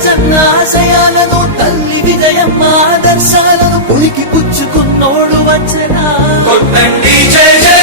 రాజన్నాశయాలను తల్లి విజయమ్మ ఆదర్శాలను పుణికి పుచ్చుకున్నోడు వచ్చిన కొట్టండి జయ జయ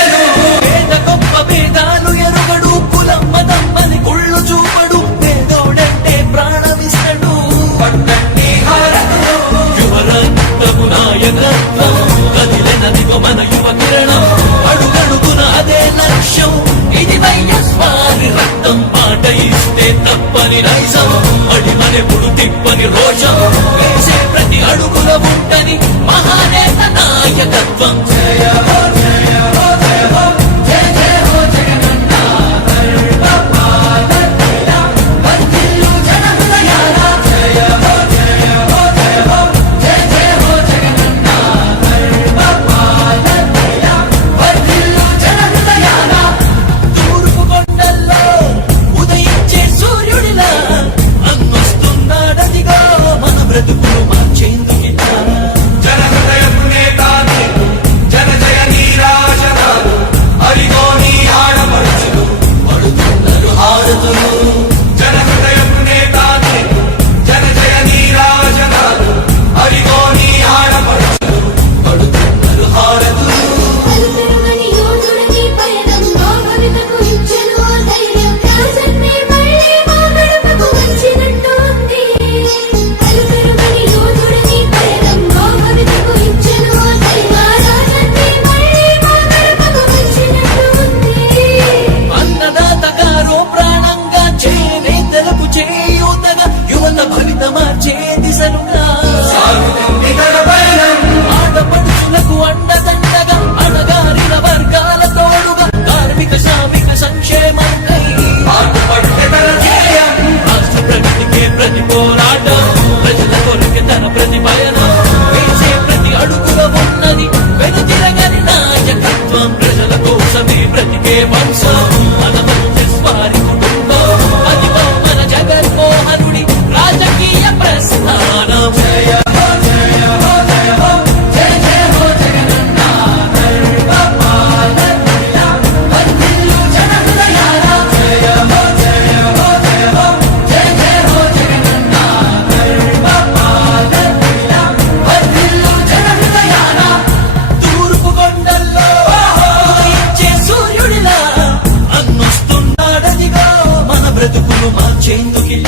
చెందుకిల్ల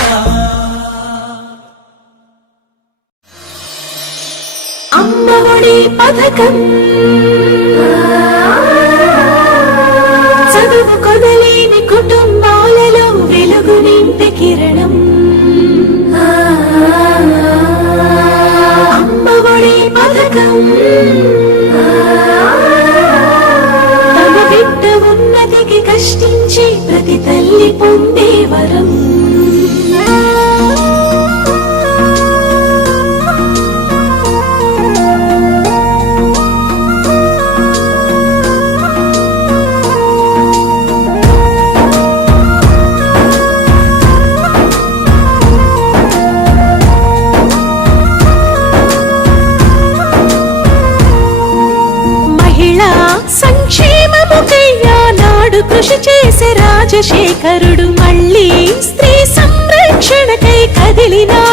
అమ్మఒడి పథకం. చదువు కొదలేని కుటుంబాలలో వెలుగు నింటి కిరణం. అమ్మఒడి పథకం. తమ ప్రతి తల్లి పొందే వరం. కృషి చేసే రాజశేఖరుడు మళ్ళీ స్త్రీ సంరక్షణకై కదిలినా.